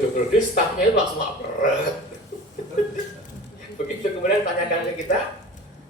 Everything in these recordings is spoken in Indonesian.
double degree staffnya itu langsung berat. Begitu kemudian tanyakan ke kita,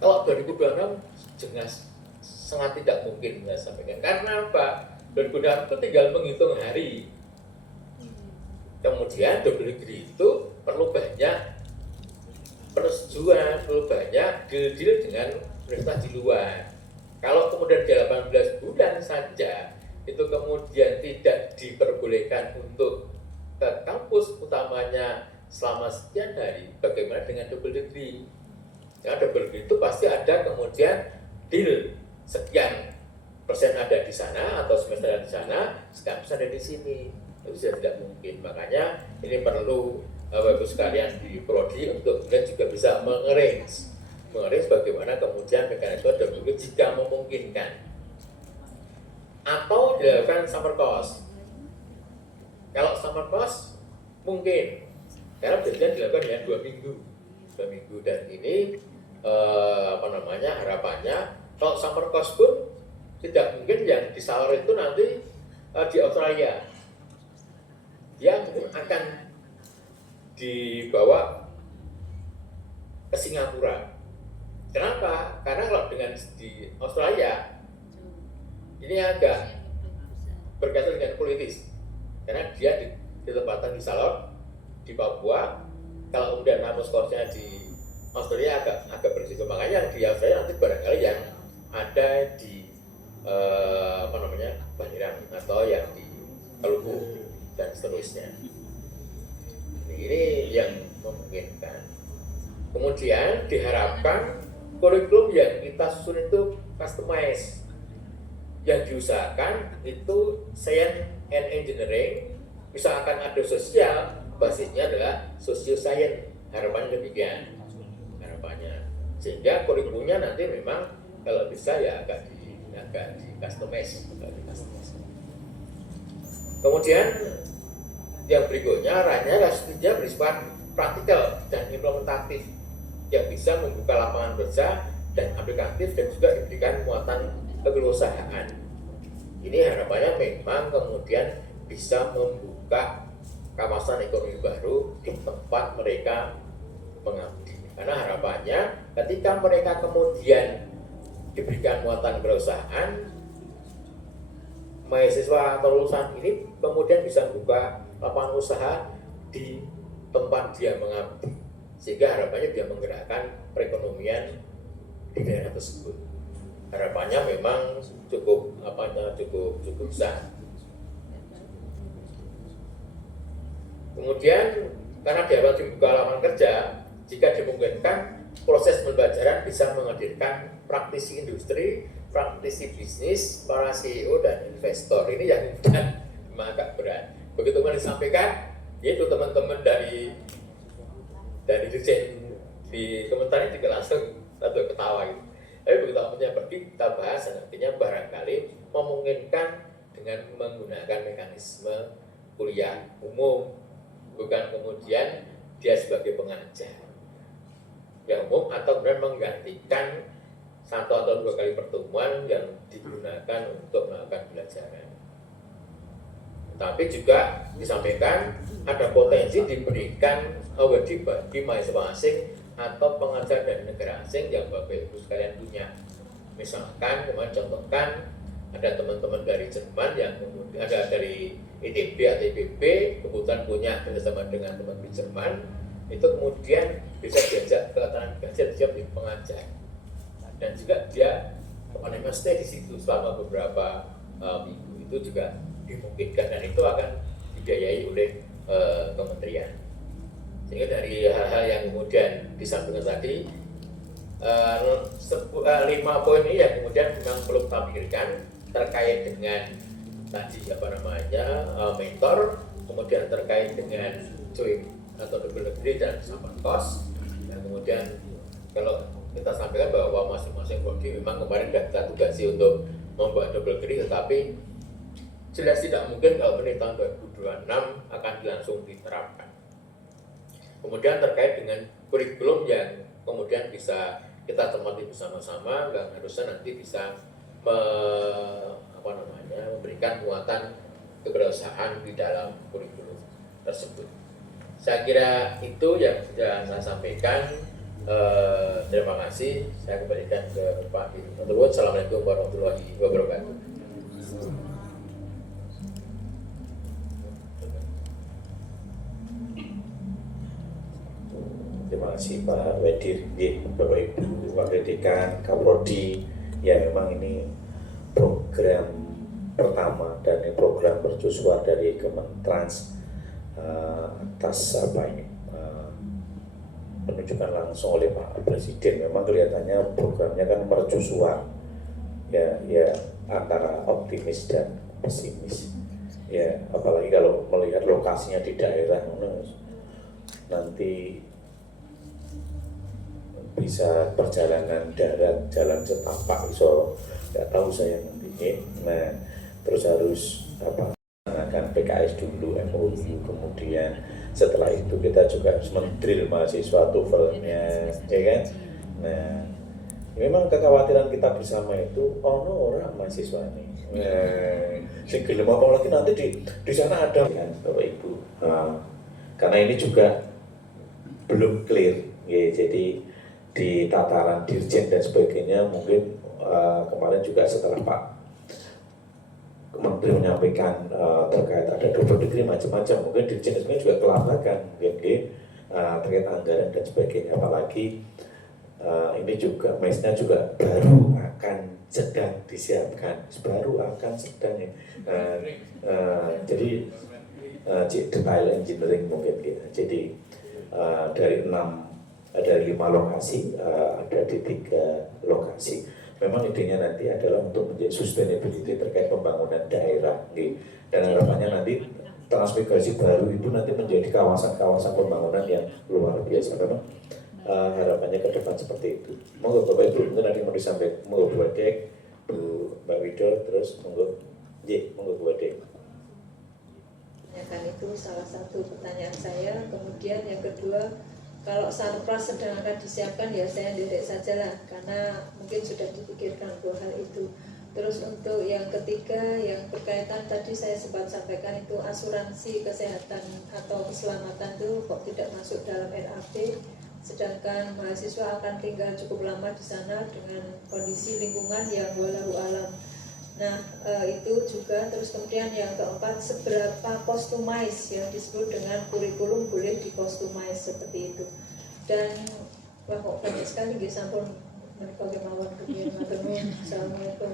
kalau 2026 jelas sangat tidak mungkin saya sampaikan. Karena apa? 2026 itu tinggal menghitung hari. Kemudian double degree itu perlu banyak persetujuan, perlu banyak deal-deal dengan universitas di luar. Kalau kemudian di 18 bulan saja itu kemudian tidak diperbolehkan untuk ke kampus utamanya selama sekian hari, bagaimana dengan double degree? Ya, double degree itu pasti ada kemudian deal sekian persen ada di sana atau semester ada di sana, sekian persen ada di sini. Itu sudah tidak mungkin. Makanya ini perlu Bapak sekalian di prodi untuk kemudian juga bisa mengarrange bagaimana kemudian mekanisme double degree jika memungkinkan. Atau dilakukan summer course. Kalau summer course mungkin, karena biasanya dilakukan ya 2 minggu, dan ini harapannya kalau summer course pun tidak mungkin yang di Salor itu nanti di Australia, dia mungkin akan dibawa ke Singapura. Kenapa? Karena kalau dengan di Australia ini agak berkaitan dengan politis, karena dia ditempatkan di Salor di Papua. Kalau kemudian namus course-nya di Australia agak berisiko. Makanya di Australia nanti barangkali yang ada di Bahiran atau yang di Maluku dan seterusnya. Ini yang memungkinkan. Kemudian diharapkan kurikulum yang kita susun itu customize. Yang diusahakan itu science and engineering, misalkan ada sosial, basisnya adalah social science. Harapannya demikian, harapannya. Sehingga kurikulumnya nanti memang kalau bisa ya agak di customize. Kemudian yang berikutnya arahnya pastinya bersifat praktikal dan implementatif yang bisa membuka lapangan kerja dan aplikatif dan juga diberikan muatan kewirausahaan. Ini harapannya memang kemudian bisa membuka kawasan ekonomi baru di tempat mereka mengabdi. Karena harapannya ketika mereka kemudian diberikan muatan kewirausahaan, mahasiswa atau lulusan ini kemudian bisa membuka lapangan usaha di tempat dia mengabdi, sehingga harapannya dia menggerakkan perekonomian di daerah tersebut. Harapannya memang cukup besar. Kemudian karena diharapkan dibuka lapangan kerja, jika dimungkinkan proses pembelajaran bisa menghadirkan praktisi industri, praktisi bisnis, para CEO dan investor. Ini yang memang agak berat. Begitu kan disampaikan, yaitu teman-teman dari dirjen di Kementerian juga langsung ketawa gitu. Tapi begitu akhirnya pergi kita bahas, artinya barangkali memungkinkan dengan menggunakan mekanisme kuliah umum, bukan kemudian dia sebagai pengajar yang umum, atau kemudian menggantikan 1 atau 2 kali pertemuan yang digunakan untuk melakukan pembelajaran. Tapi juga disampaikan ada potensi diberikan awarding bagi mahasiswa asing atau pengajar dari negara asing yang Bapak Ibu sekalian punya. Misalkan kemarin contohkan ada teman-teman dari Jerman yang kemudian ada dari ITB atau IPB kebetulan punya kerjasama dengan teman di Jerman, itu kemudian bisa diajak ke tanah gajar dia menjadi pengajar, dan juga dia stay di situ selama beberapa minggu. Itu juga dimungkinkan dan itu akan dibiayai oleh kementerian. Sehingga dari hal-hal yang kemudian disampaikan tadi, 5 poin ini yang kemudian memang perlu kita pikirkan terkait dengan tadi mentor, kemudian terkait dengan joint atau double degree dan summer course, dan kemudian kalau kita sampaikan bahwa masing-masing prodi memang kemarin sudah kita tugasi untuk membuat double degree, tetapi jelas tidak mungkin kalau pada tahun 2026 akan langsung diterapkan. Kemudian terkait dengan kurikulum yang kemudian bisa kita cermati bersama-sama, dan harusnya nanti bisa memberikan muatan kewirausahaan di dalam kurikulum. tersebut. Saya kira itu yang sudah saya sampaikan. Terima kasih. Saya kembalikan ke Pak Dirut. Assalamualaikum warahmatullahi wabarakatuh. Terima kasih Pak Wedir, Bapak Ibu Wakil Dekan, Kaprodi. Ya memang ini program pertama dan ini program mercusuar dari Kementrans atas apa ini penunjukan langsung oleh Pak Presiden. Memang kelihatannya programnya kan mercusuar ya antara optimis dan pesimis ya, apalagi kalau melihat lokasinya di daerah nanti bisa perjalanan darat, jalan setapak iso nggak tahu saya nanti. Nah terus harus akan PKS dulu, MOU, kemudian setelah itu kita juga harus mendrill mahasiswa TOEFL-nya, ya kan? Nah, memang kekhawatiran kita bersama itu, orang mahasiswa ini, gelem apalagi nanti di sana ada kan, Bapak Ibu. Karena ini juga belum clear, ya, jadi di tataran dirjen dan sebagainya mungkin kemarin juga setelah Pak Menteri menyampaikan terkait ada double degree macam-macam, mungkin dirjen sebenarnya juga kelabakan mungkin terkait anggaran dan sebagainya, apalagi ini juga mesnya juga baru akan sedang disiapkan, jadi detail engineering mungkin gitu. Jadi dari 5 lokasi ada di 3 lokasi. Memang idenya nanti adalah untuk menjadi sustainability terkait pembangunan daerah, dan harapannya nanti transmigrasi baru itu nanti menjadi kawasan-kawasan pembangunan yang luar biasa. Memang harapannya ke depan seperti itu. Monggo Bapak Ibu, mungkin ada yang mau disampaikan, monggo Bu Adek, Bu Mbak Wido, terus monggo Bu Adek. Itu salah satu pertanyaan saya. Kemudian yang kedua, kalau sarpras sedang akan disiapkan ya saya direct saja lah, karena mungkin sudah dipikirkan dua hal itu. Terus untuk yang ketiga yang berkaitan tadi saya sempat sampaikan itu asuransi kesehatan atau keselamatan itu kok tidak masuk dalam RAP, sedangkan mahasiswa akan tinggal cukup lama di sana dengan kondisi lingkungan yang walau alam. Nah itu juga. Terus kemudian yang keempat, seberapa customize yang disebut dengan kurikulum boleh di customize seperti itu. Dan wah kok banyak sekali nggih sampun menika kemawon kepiyun matur nuwun. Assalamualaikum.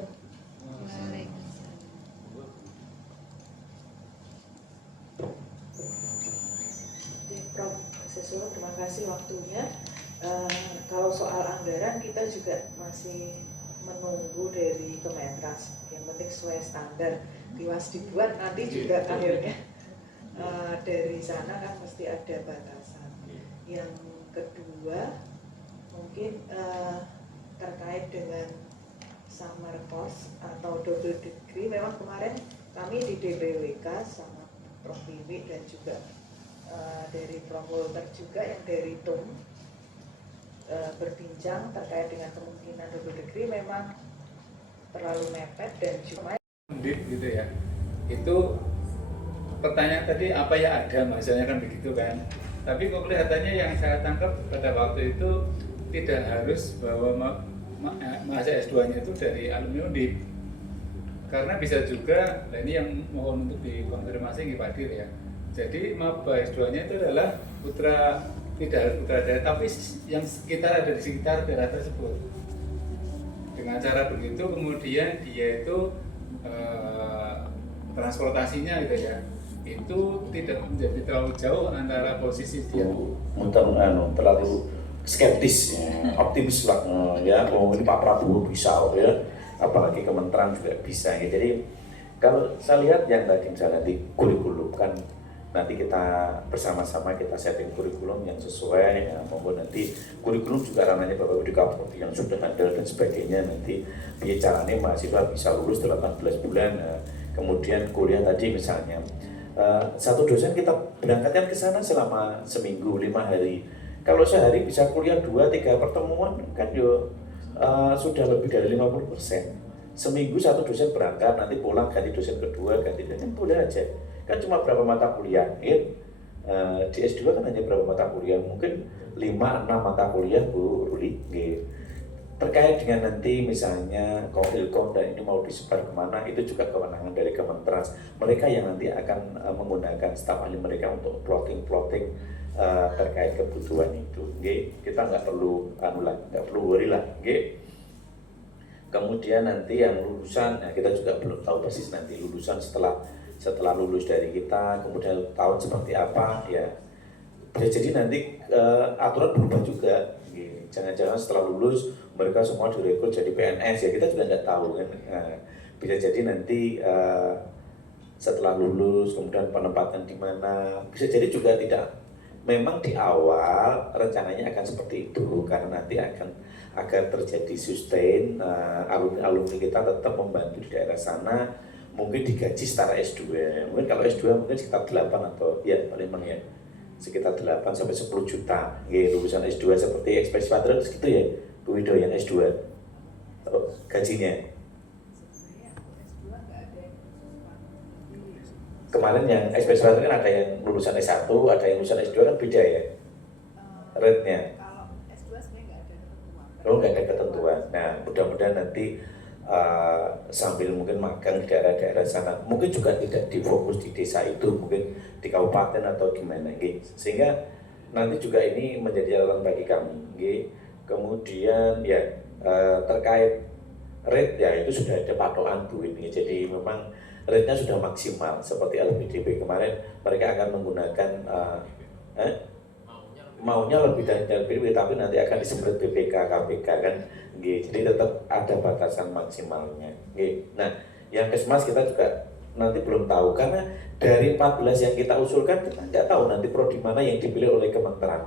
Prof. Sesuai, terima kasih waktunya. Kalau soal anggaran kita juga masih menunggu dari Kementrans. Yang penting sesuai standar, tiwas dibuat nanti juga akhirnya dari sana kan mesti ada batasan. Yang kedua mungkin terkait dengan summer course atau double degree, memang kemarin kami di DPWK sama Prof. Wiwi dan juga dari Prof. Walter juga yang dari TUM berbincang terkait dengan kemungkinan double degree memang terlalu mepet dan cuma gitu ya. Itu pertanyaan tadi apa ya ada, maksudnya kan begitu kan. Tapi kok kelihatannya yang saya tangkap pada waktu itu tidak harus bahwa mahasiswa S2-nya itu dari alumni Undip. Karena bisa juga, nah ini yang mohon untuk dikonfirmasi Pak Dir ya. Jadi maba S2-nya itu adalah tidak harus putra daerah, tapi yang sekitar ada di sekitar daerah tersebut. Dengan cara begitu kemudian dia itu transportasinya gitu ya, itu tidak menjadi terlalu jauh antara posisi dia terlalu skeptis, optimis lah ya. Ini Pak Prabowo bisa ya, apalagi Kementerian juga bisa ya. Jadi kalau saya lihat yang tadi misalnya di kurikulum kan, nanti kita bersama-sama kita setting kurikulum yang sesuai ya, maupun nanti kurikulum juga ranahnya Bapak Ibu Kapolri yang sudah ada dan sebagainya. Nanti caranya mahasiswa bisa lulus 18 bulan, kemudian kuliah tadi misalnya satu dosen kita berangkatkan ke sana selama seminggu 5 hari. Kalau sehari bisa kuliah 2-3 pertemuan kan sudah lebih dari 50%. Seminggu satu dosen berangkat, nanti pulang ganti dosen kedua, ganti dosen, boleh aja. Kan cuma berapa mata kuliah, ya? Di S2 kan hanya berapa mata kuliah, mungkin 5-6 mata kuliah Bu Ruli. Terkait dengan nanti misalnya Kominfo dan ini mau disebar kemana, itu juga kewenangan dari Kementerian. Mereka yang nanti akan menggunakan staf ahli mereka untuk plotting terkait kebutuhan itu. Kita nggak perlu nggak perlu worry lah. Kemudian nanti yang lulusan, nah kita juga belum tahu persis nanti lulusan setelah lulus dari kita, kemudian tahun seperti apa ya. Bisa jadi nanti aturan berubah juga. Jangan-jangan setelah lulus mereka semua direkrut jadi PNS ya, kita juga nggak tahu kan. Bisa jadi nanti setelah lulus kemudian penempatan di mana, bisa jadi juga tidak. Memang di awal rencananya akan seperti itu karena nanti agar terjadi sustain, alumni kita tetap membantu di daerah sana, mungkin digaji setara S2. Mungkin kalau S2 mungkin sekitar 8 atau ya paling ya sekitar 8 sampai 10 juta. Lulusan S2 seperti ekspresi patriot gitu ya, Bu Wido yang S2 gajinya. Kemarin yang ekspresi patriot kan ada yang lulusan S1, ada yang lulusan S2 kan beda ya rate-nya. Kalau S2 sebenarnya nggak ada ketentuan. Oh, nggak ada ketentuan. Nah, mudah-mudahan nanti sambil mungkin magang di daerah-daerah sana, mungkin juga tidak difokus di desa itu, mungkin di kabupaten atau gimana, sehingga nanti juga ini menjadi catatan bagi kami. Kemudian ya terkait rate ya itu sudah ada patokan Bu ini, jadi memang rate-nya sudah maksimal seperti LPDP kemarin mereka akan menggunakan maunya lebih dari LPDP tapi nanti akan disebut BPK KPK kan. Jadi tetap ada batasan maksimalnya. Nah, yang Kesmas kita juga nanti belum tahu karena dari 14 yang kita usulkan kita nggak tahu nanti prodi mana yang dipilih oleh Kementerian.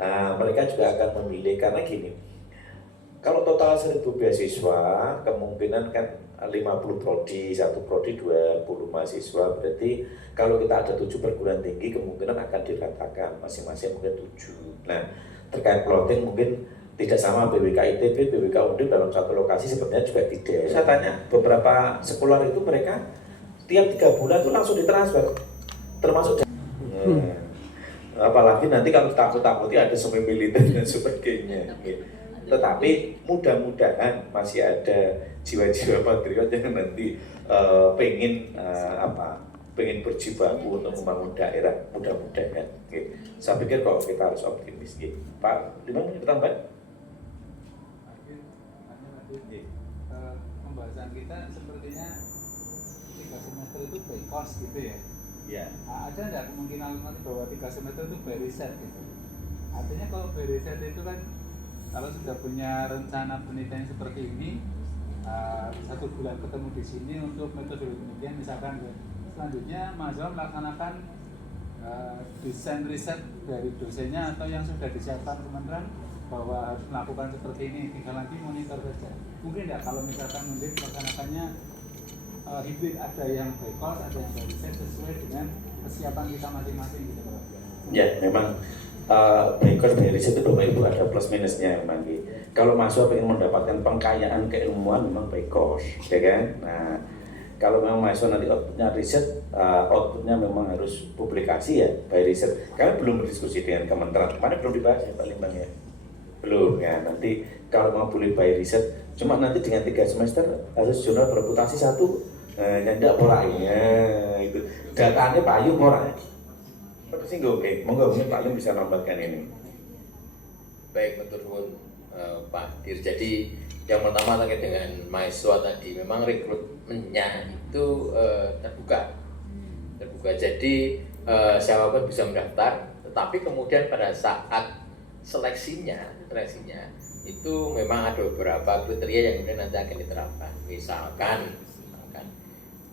Nah, mereka juga akan memilih karena gini. Kalau total 1000 beasiswa, kemungkinan kan 50 prodi, satu prodi 20 mahasiswa, berarti kalau kita ada 7 perguruan tinggi kemungkinan akan diratakan masing-masing mungkin 7. Nah, terkait plotting mungkin tidak sama BWK ITB, BWK Undip dalam satu lokasi sebenarnya juga tidak. Saya tanya beberapa sekolah itu mereka tiap 3 bulan itu langsung ditransfer, termasuk apalagi nanti kalau takut-takuti ada semi militer dan sebagainya. Tetapi mudah-mudahan masih ada jiwa-jiwa patriot yang nanti pengen berjibaku untuk membangun daerah, mudah-mudahan. Saya pikir kok kita harus optimis. Pak, 5 menit tambah. Pembahasan kita sepertinya 3 semester itu by course gitu ya. Ya. Ada nggak kemungkinan nanti bahwa 3 semester itu by riset gitu? Artinya kalau by riset itu kan kalau sudah punya rencana penelitian seperti ini, 1 bulan ketemu di sini untuk metodologi penelitian, misalkan selanjutnya mahasiswa melaksanakan desain riset dari dosennya atau yang sudah disiapkan kementerian bahwa harus melakukan seperti ini, tinggal nanti monitor saja. Mungkin tidak kalau misalkan mungkin melaksanakannya hibrid, ada yang by course, ada yang by riset sesuai dengan kesiapan kita masing-masing gitu Pak. Ya, memang by course by riset itu Bapak Ibu ada plus minusnya memang. Kalau mahasiswa ingin mendapatkan pengkayaan keilmuan memang by course, ya kan? Nah, kalau memang mahasiswa nanti outputnya riset, outputnya memang harus publikasi ya by riset. Kami belum berdiskusi dengan kementerian, kemarin belum dibahas ya Pak Limbang ya? Belum ya, nanti kalau mau boleh by riset, cuma nanti dengan 3 semester harus jurnal bereputasi 1, nyandak pola ya, itu datanya Pak Ayu pola. Terus oke, monggo mungkin Pak Ayu bisa nambahkan ini. Baik, betul Pak Dir. Jadi yang pertama terkait dengan mahasiswa tadi, memang rekrutmennya itu terbuka. Jadi siapapun bisa mendaftar, tetapi kemudian pada saat seleksinya itu memang ada beberapa kriteria yang kemudian nanti akan diterapkan.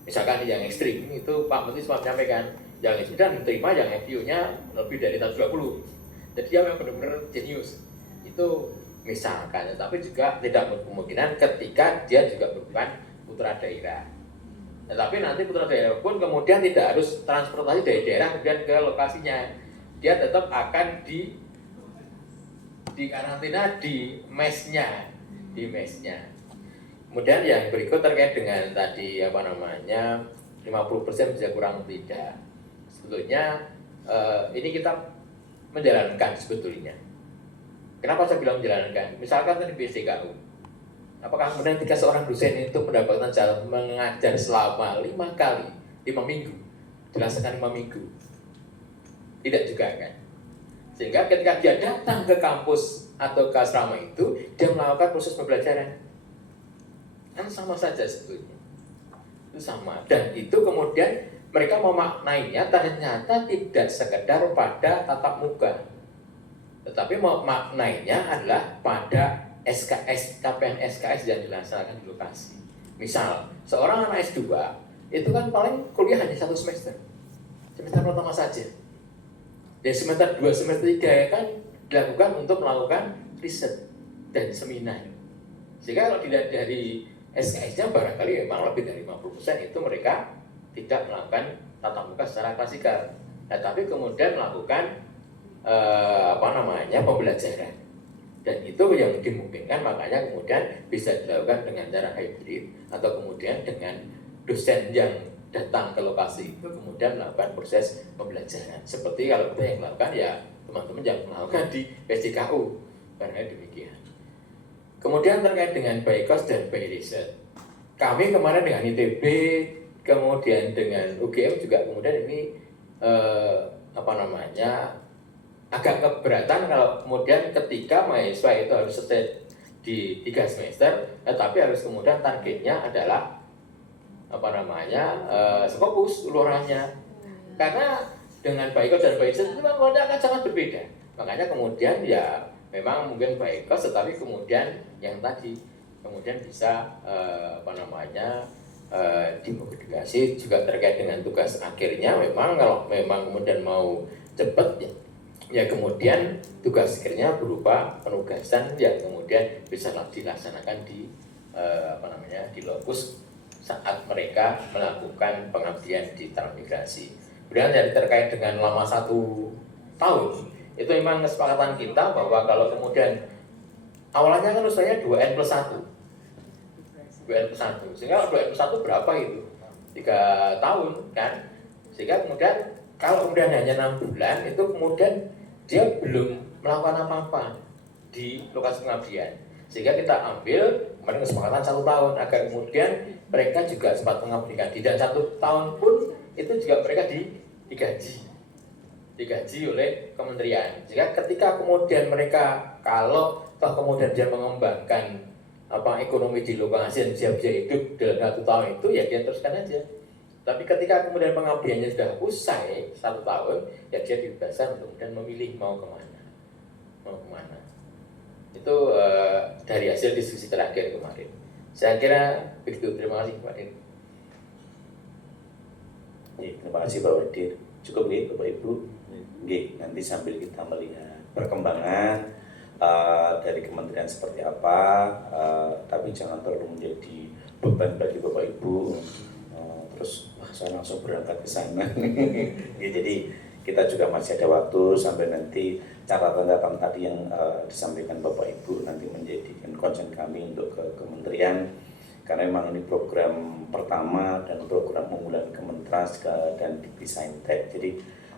Misalkan yang ekstrim itu Pak Menteri sempat menyampaikan, yang ekstrim dan menerima yang FU-nya lebih dari 120. Jadi dia memang benar-benar jenius. Itu misalkan, tapi juga tidak kemungkinan ketika dia juga bukan putra daerah. Tetapi nanti putra daerah pun kemudian tidak harus transportasi dari daerah kemudian ke lokasinya. Dia tetap akan di karantina di mesnya. Kemudian yang berikut terkait dengan tadi 50% bisa kurang tidak. Sebetulnya ini kita menjalankan sebetulnya. Kenapa saya bilang menjalankan? Misalkan tadi BSDKU, apakah kemudian ketika seorang dosen itu mendapatkan jalan mengajar selama 5 minggu, dilaksanakan 5 minggu? Tidak juga kan? Sehingga ketika dia datang ke kampus atau ke asrama itu, dia melakukan proses pembelajaran. Kan sama saja sebetulnya. Itu sama. Dan itu kemudian mereka memaknainya ternyata tidak sekedar pada tatap muka, tetapi maknanya adalah pada SKS, capaian SKS yang dilaksanakan di lokasi. Misal, seorang anak S2 itu kan paling kuliah hanya 1 semester pertama saja. Dan semester 2, semester 3 ya kan dilakukan untuk melakukan riset dan seminar. Sehingga kalau dilihat dari SKS-nya barangkali memang lebih dari 50% itu mereka tidak melakukan tatap muka secara klasikal. Nah, tapi kemudian melakukan pembelajaran, dan itu yang dimungkinkan, makanya kemudian bisa dilakukan dengan cara hybrid atau kemudian dengan dosen yang datang ke lokasi itu kemudian melakukan proses pembelajaran seperti kalau kita yang melakukan ya teman-teman yang melakukan di PSDKU, karena demikian. Kemudian terkait dengan by cost dan by research, kami kemarin dengan ITB kemudian dengan UGM juga kemudian ini agak keberatan kalau kemudian ketika mahasiswa itu harus selesai di 3 semester, tapi harus kemudian targetnya adalah Scopus ulurannya. Karena dengan BIKOS dan BISET itu memang akan sangat berbeda. Makanya kemudian ya memang mungkin BIKOS, tetapi kemudian yang tadi kemudian bisa dimodifikasi juga terkait dengan tugas akhirnya. Memang kalau memang kemudian mau cepat ya kemudian tugas akhirnya berupa penugasan yang kemudian bisa dilaksanakan di di lokus saat mereka melakukan pengabdian di transmigrasi. Kemudian dari terkait dengan lama 1 tahun itu memang kesepakatan kita bahwa kalau kemudian awalnya kan usianya 2N+1 sehingga 2N+1 berapa itu? 3 tahun kan, sehingga kemudian kalau kemudian hanya 6 bulan itu kemudian dia belum melakukan apa-apa di lokasi pengabdian, sehingga kita ambil kemarin kesepakatan 1 tahun agar kemudian mereka juga sempat mengabdikan di, dan 1 tahun pun itu juga mereka digaji oleh kementerian, sehingga ketika kemudian mereka kalau toh kemudian dia mengembangkan ekonomi di lokasi dan siap dia hidup dalam 1 tahun itu ya dia teruskan aja. Tapi ketika kemudian pengabdiannya sudah usai 1 tahun, ya dia dibebaskan untuk kemudian memilih mau kemana. Itu dari hasil diskusi terakhir kemarin. Saya kira begitu. Terima kasih Pak Dir. Terima kasih Pak Wadir. Cukup ya Bapak Ibu. Nanti sambil kita melihat perkembangan dari kementerian seperti apa, tapi jangan terlalu menjadi beban bagi Bapak Ibu. Terus saya langsung berangkat ke sana. Jadi kita juga masih ada waktu sampai nanti catatan-catatan tadi yang disampaikan Bapak Ibu nanti menjadikan concern kami untuk ke kementerian, karena memang ini program pertama dan program unggulan Kementerian dan Dikti-Saintek. Jadi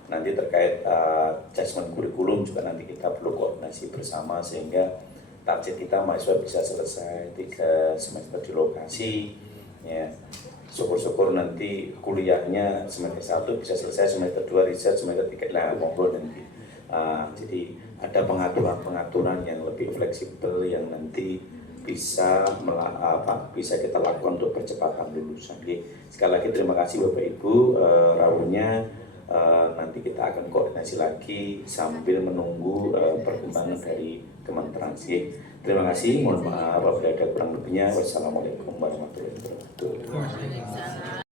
nanti terkait adjustment kurikulum juga nanti kita perlu koordinasi bersama sehingga target kita mahasiswa bisa selesai 3 semester di lokasi ya. Syukur-syukur nanti kuliahnya semester 1 bisa selesai, semester 2 riset, semester 3 monggo nanti. Jadi ada pengaturan yang lebih fleksibel yang nanti bisa kita lakukan untuk percepatan lulusan. Sekali lagi terima kasih Bapak Ibu rawuhnya. Nanti kita akan koordinasi lagi sambil menunggu perkembangan dari Kementerian. Terima kasih, mohon maaf apabila ada kurang lebihnya. Wassalamualaikum warahmatullahi wabarakatuh.